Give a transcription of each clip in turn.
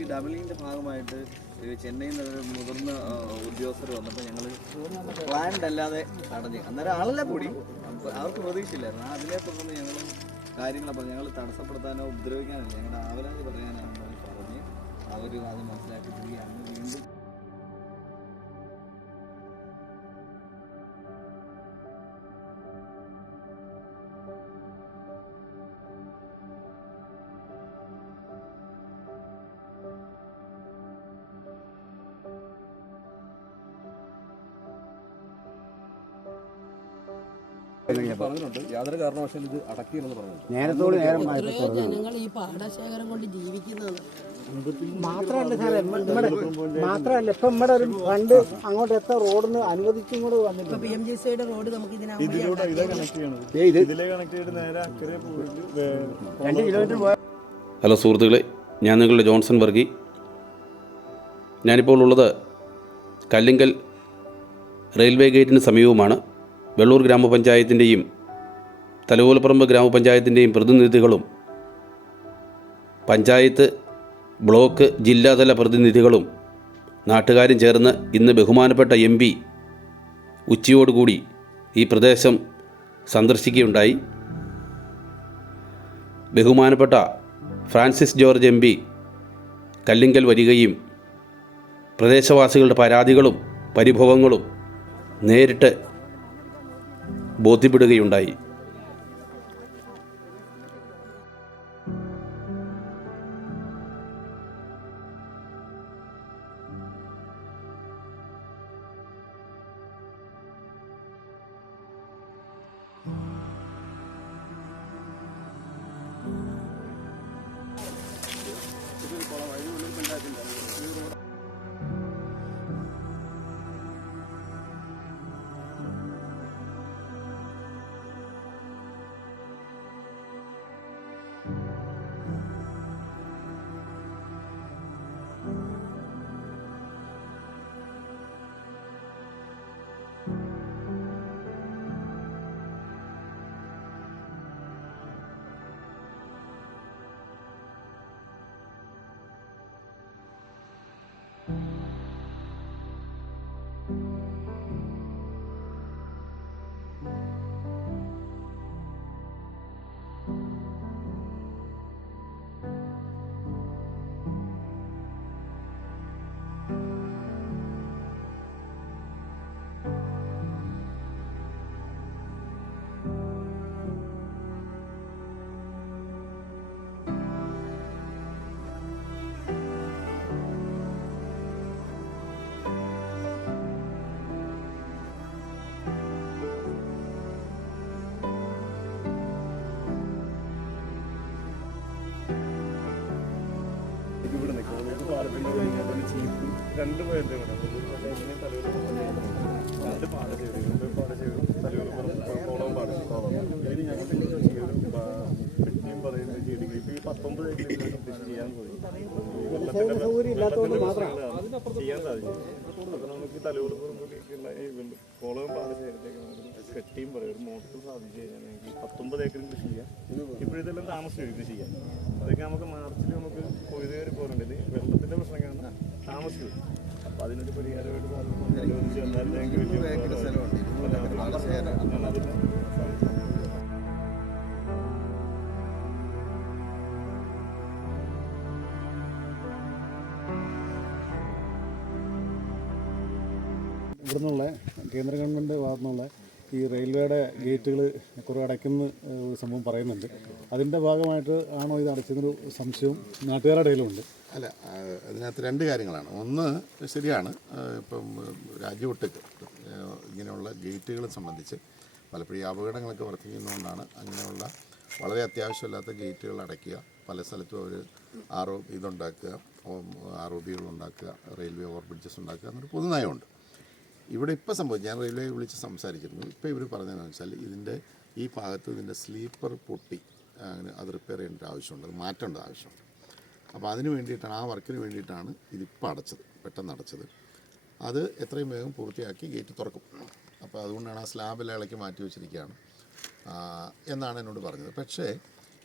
ഈ ഡബിളിങ്ങിന്റെ ഭാഗമായിട്ട് ചെന്നൈ ചെന്നൈയിൽ നിന്ന് മുതിർന്ന ഉദ്യോഗസ്ഥർ വന്നപ്പോൾ ഞങ്ങൾ പ്ലാൻഡ് അല്ലാതെ തടഞ്ഞു. അന്നേരം ആളല്ല കൂടി? അവർക്ക് പ്രതീക്ഷയില്ലായിരുന്നു. അതിനെ തുടർന്ന് ഞങ്ങൾ കാര്യങ്ങളപ്പോൾ ഞങ്ങൾ തടസ്സപ്പെടുത്താനോ ഉപദ്രവിക്കാനോ ഞങ്ങളുടെ ആവലാതി പറയാനാണെന്ന് പറഞ്ഞ് അവർ അത് മനസ്സിലാക്കി തരികയാണ്. വീണ്ടും യാതൊരു കാരണവശാലും ഇത് അടക്കിയെന്ന് നേരത്തോട് നേരം ജനങ്ങൾ ഈ പാടശേഖരം കൊണ്ട് ജീവിക്കുന്നത് മാത്രമല്ല സാറേ നമ്മുടെ മാത്രമല്ല ഇപ്പൊ നമ്മുടെ ഒരു ഫണ്ട് അങ്ങോട്ട് എത്ര റോഡിന് അനുവദിച്ചും കൂടെ വന്നിട്ടുണ്ട്. ഇപ്പൊ പി എം ജി സിയുടെ റോഡ് നമുക്ക് ഇതിനകത്ത് ഇത് രണ്ട് കിലോമീറ്റർ ഹലോ സുഹൃത്തുക്കളെ ഞാൻ നിങ്ങളുടെ ജോൺസൺ വർഗി. ഞാനിപ്പോൾ ഉള്ളത് കല്ലിങ്കൽ റെയിൽവേ ഗേറ്റിന് സമീപമാണ്. വെള്ളൂർ ഗ്രാമപഞ്ചായത്തിന്റെയും തലവൂലപ്പറമ്പ് ഗ്രാമപഞ്ചായത്തിന്റെയും പ്രതിനിധികളും പഞ്ചായത്ത് ബ്ലോക്ക് ജില്ലാതല പ്രതിനിധികളും നാട്ടുകാരും ചേർന്ന് ഇന്ന് ബഹുമാനപ്പെട്ട എം പി ഉച്ചയോടുകൂടി ഈ പ്രദേശം സന്ദർശിക്കുകയുണ്ടായി. ബഹുമാനപ്പെട്ട Francis George M P Kallinkal വരികയും പ്രദേശവാസികളുടെ പരാതികളും പരിഭവങ്ങളും നേരിട്ട് ബോധ്യപ്പെടുകയുണ്ടായി. പാലത്തിന്റെ രണ്ട് പേരുടെ രണ്ട് പാട ചെയ്തു രണ്ട് പാട ചെയ്തു തലയൂർ കോളം പാട ഇതിന് ഞങ്ങൾ പെട്ടിയും പറയുന്നത് ചെയ്തെങ്കിൽ ഇപ്പൊ ഈ പത്തൊമ്പത് ഏക്കർ കൃഷി ചെയ്യാൻ പോയി. ഈ ചെയ്യാൻ സാധിക്കും. നമുക്ക് ഈ ഈ കോളവും പാട ചെയ്തേക്ക് കെട്ടിയും പറയും. ഒരു മോട്ടർ സാധിച്ചു കഴിഞ്ഞാൽ പത്തൊമ്പത് ഏക്കറും കൃഷി ചെയ്യാം. ഇപ്പോഴിതെല്ലാം താമസിച്ചു കൃഷി ചെയ്യാം അതൊക്കെ നമുക്ക് മാർച്ചിൽ നമുക്ക് കൊയ്ത് കയറി പോകുന്നുണ്ട് ഇത് വെള്ളത്തിന്റെ പ്രശ്നം കാരണം താമസിച്ചു അപ്പോൾ അതിനൊരു പരിഹാരമായിട്ട് ആലോചിച്ച് വന്നാൽ ഇവിടുന്നുള്ള കേന്ദ്ര ഗവൺമെന്റ് ഭാഗത്തുനിന്നുള്ള ഈ റെയിൽവേയുടെ ഗേറ്റുകൾ കുറേ അടയ്ക്കുന്ന ഒരു സംഭവം പറയുന്നുണ്ട്. അതിന്റെ ഭാഗമായിട്ട് ആണോ ഇത് അടച്ചതെന്നൊരു സംശയവും നാട്ടുകാരുടെ ഇടയിലുണ്ട് അല്ല അതിനകത്ത് രണ്ട് കാര്യങ്ങളാണ്. ഒന്ന് ശരിയാണ് ഇപ്പം രാജ്യവിട്ടേക്ക് ഇങ്ങനെയുള്ള ഗേറ്റുകളെ സംബന്ധിച്ച് പലപ്പോഴും അപകടങ്ങളൊക്കെ വർദ്ധിക്കുന്നതുകൊണ്ടാണ് അങ്ങനെയുള്ള വളരെ അത്യാവശ്യമില്ലാത്ത ഗേറ്റുകൾ അടയ്ക്കുക പല സ്ഥലത്തും അവർ ഒ ഇതുണ്ടാക്കുക ആർ ഒ ബികൾ ഉണ്ടാക്കുക റെയിൽവേ ഓവർ ബ്രിഡ്ജസ് ഉണ്ടാക്കുക എന്നൊരു പൊതുനയമുണ്ട്. ഇവിടെ ഇപ്പോൾ സംഭവിച്ചു. ഞാൻ റെയിൽവേ വിളിച്ച് സംസാരിച്ചിരുന്നു. ഇപ്പോൾ ഇവർ പറഞ്ഞതെന്ന് വെച്ചാൽ ഇതിന്റെ ഈ ഭാഗത്ത് ഇതിന്റെ സ്ലീപ്പർ പൊട്ടി. അങ്ങനെ അത് റിപ്പയർ ചെയ്യേണ്ട ആവശ്യമുണ്ട്. അത് മാറ്റേണ്ട ആവശ്യമുണ്ട്. അപ്പോൾ അതിന് വേണ്ടിയിട്ടാണ് ആ വർക്കിന് വേണ്ടിയിട്ടാണ് ഇതിപ്പോൾ അടച്ചത്. പെട്ടെന്ന് അടച്ചത്. അത് എത്രയും വേഗം പൂർത്തിയാക്കി ഗേറ്റ് തുറക്കും. അപ്പോൾ അതുകൊണ്ടാണ് ആ സ്ലാബിലെ ഇളക്കി മാറ്റി വെച്ചിരിക്കുകയാണ്. എന്നാണ് എന്നോട് പറഞ്ഞത്. പക്ഷേ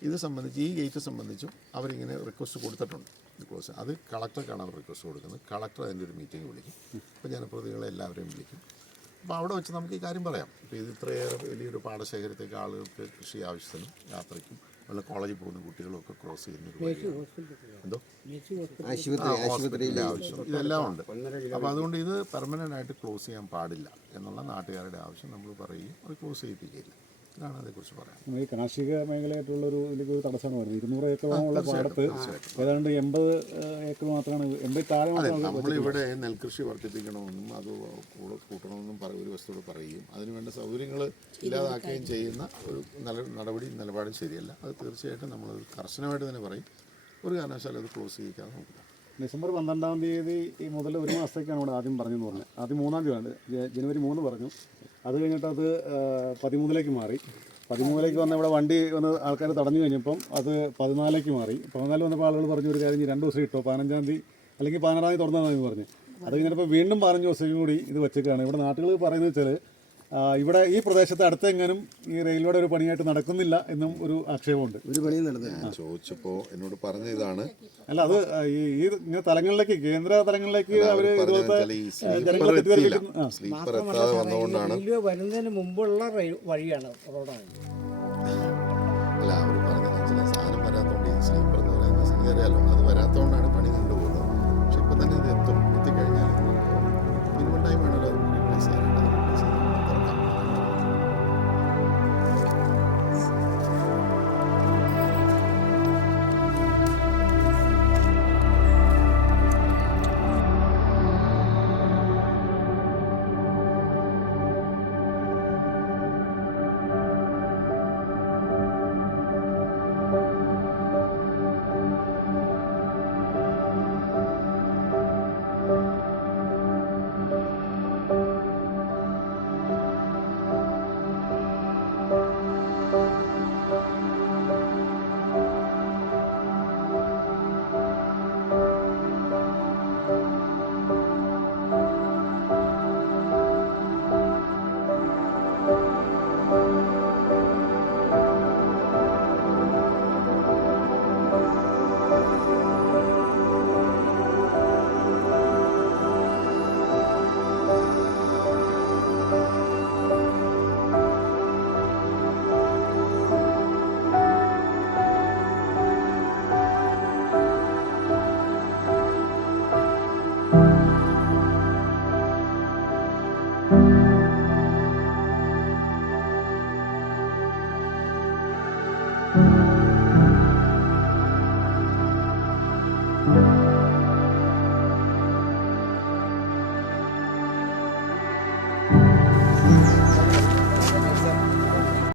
ഇത് സംബന്ധിച്ച് ഈ ഗേറ്റ് സംബന്ധിച്ചും അവരിങ്ങനെ റിക്വസ്റ്റ് കൊടുത്തിട്ടുണ്ട്. ക്ലോസ്. അത് കളക്ടർക്കാണ് അവർ റിക്വസ്റ്റ് കൊടുക്കുന്നത്. കളക്ടർ അതിന്റെ ഒരു മീറ്റിംഗ് വിളിക്കും. അപ്പോൾ ജനപ്രതിനിധികളെ എല്ലാവരെയും വിളിക്കും. അപ്പോൾ അവിടെ വെച്ച് നമുക്ക് ഈ കാര്യം പറയാം. ഇപ്പോൾ ഇത് ഇത്രയേറെ വലിയൊരു പാടശേഖരത്തേക്ക് ആളുകൾക്ക് കൃഷി ആവശ്യത്തിനും യാത്രയ്ക്കും അല്ല കോളേജിൽ പോകുന്ന കുട്ടികളും ഒക്കെ ക്രോസ് ചെയ്യുന്ന ഒരു എന്തോ? ആവശ്യം. ഇതെല്ലാം ഉണ്ട്. അപ്പോൾ അതുകൊണ്ട് ഇത് പെർമനന്റ് ആയിട്ട് ക്ലോസ് ചെയ്യാൻ പാടില്ല എന്നുള്ള നാട്ടുകാരുടെ ആവശ്യം നമ്മൾ പറയുകയും അത് ക്ലോസ് ചെയ്യിപ്പിക്കില്ല ഇതാണ് അതേക്കുറിച്ച് പറയാം ഈ കാർഷിക മേഖലയായിട്ടുള്ള ഒരു ഇതിലേക്ക് ഒരു തടസ്സമാണ് വരുന്നത്. ഇരുന്നൂറ് ഏക്കറോളമുള്ള പാടത്ത് ഏതാണ്ട് എൺപത് ഏക്കർ മാത്രമാണ് എൺപത് താഴെ നമ്മളിവിടെ നെൽകൃഷി വർദ്ധിപ്പിക്കണമെന്നും അത് കൂടെ കൂട്ടണമെന്നും പറയും ഒരു വസ്തുത പറയുകയും അതിനുവേണ്ട സൗകര്യങ്ങൾ ഇല്ലാതാക്കുകയും ചെയ്യുന്ന ഒരു നല്ല നടപടി നിലപാടും ശരിയല്ല. അത് തീർച്ചയായിട്ടും നമ്മൾ കർശനമായിട്ട് തന്നെ പറയും. ഒരു കാരണവശാലും അത് ക്ലോസ് ചെയ്യിക്കാതെ നോക്കുക ഡിസംബർ പന്ത്രണ്ടാം തീയതി ഈ മുതൽ ഒരു മാസത്തേക്കാണ് ഇവിടെ ആദ്യം പറഞ്ഞെന്ന് പറഞ്ഞത്. ആദ്യം മൂന്നാം തീയതി ജനുവരി മൂന്ന് പറഞ്ഞു. അത് കഴിഞ്ഞിട്ട് അത് പതിമൂന്നിലേക്ക് മാറി. പതിമൂന്നിലേക്ക് വന്ന ഇവിടെ വണ്ടി വന്ന് ആൾക്കാർ തടഞ്ഞു കഴിഞ്ഞപ്പം അത് പതിനാലിലേക്ക് മാറി. പതിനാല് വന്നപ്പോൾ ആളുകൾ പറഞ്ഞു ഒരു കാര്യം രണ്ട് ദിവസം ഇട്ടോ പതിനഞ്ചാം തീയതി അല്ലെങ്കിൽ പതിനാറാം തീയതി തുറന്നാൽ എന്ന് പറഞ്ഞു. അത് കഴിഞ്ഞപ്പോൾ വീണ്ടും പതിനഞ്ച് ദിവസം കൂടി ഇത് വെച്ചേക്കാണ്. ഇവിടെ നാട്ടുകൾ പറയുന്നത് വെച്ചാൽ ഇവിടെ ഈ പ്രദേശത്ത് അടുത്തെങ്ങനും ഈ റെയിൽവേയുടെ ഒരു പണിയായിട്ട് നടക്കുന്നില്ല എന്നും ഒരു ആക്ഷേപമുണ്ട്. ഒരു പണിയും നടന്നില്ല. ചോദിച്ചപ്പോൾ എന്നോട് പറഞ്ഞ ഇതാണ്. അല്ല അത് ഈ ഇങ്ങനെ തലങ്ങളിലേക്ക് കേന്ദ്ര തലങ്ങളിലേക്ക് അവർ സ്ലീപ്പർ വന്നുകൊണ്ടാണ് റെയിൽവേ വരുന്നതിന് മുമ്പുള്ള വഴിയാണ് റോഡാണ്. അല്ല പണി കണ്ടുപോകുന്നത് പക്ഷെ ഇപ്പൊ തന്നെ ഇത് എത്തും. എത്തിക്കഴിഞ്ഞാൽ മിനിമം ടൈം വേണമല്ലോ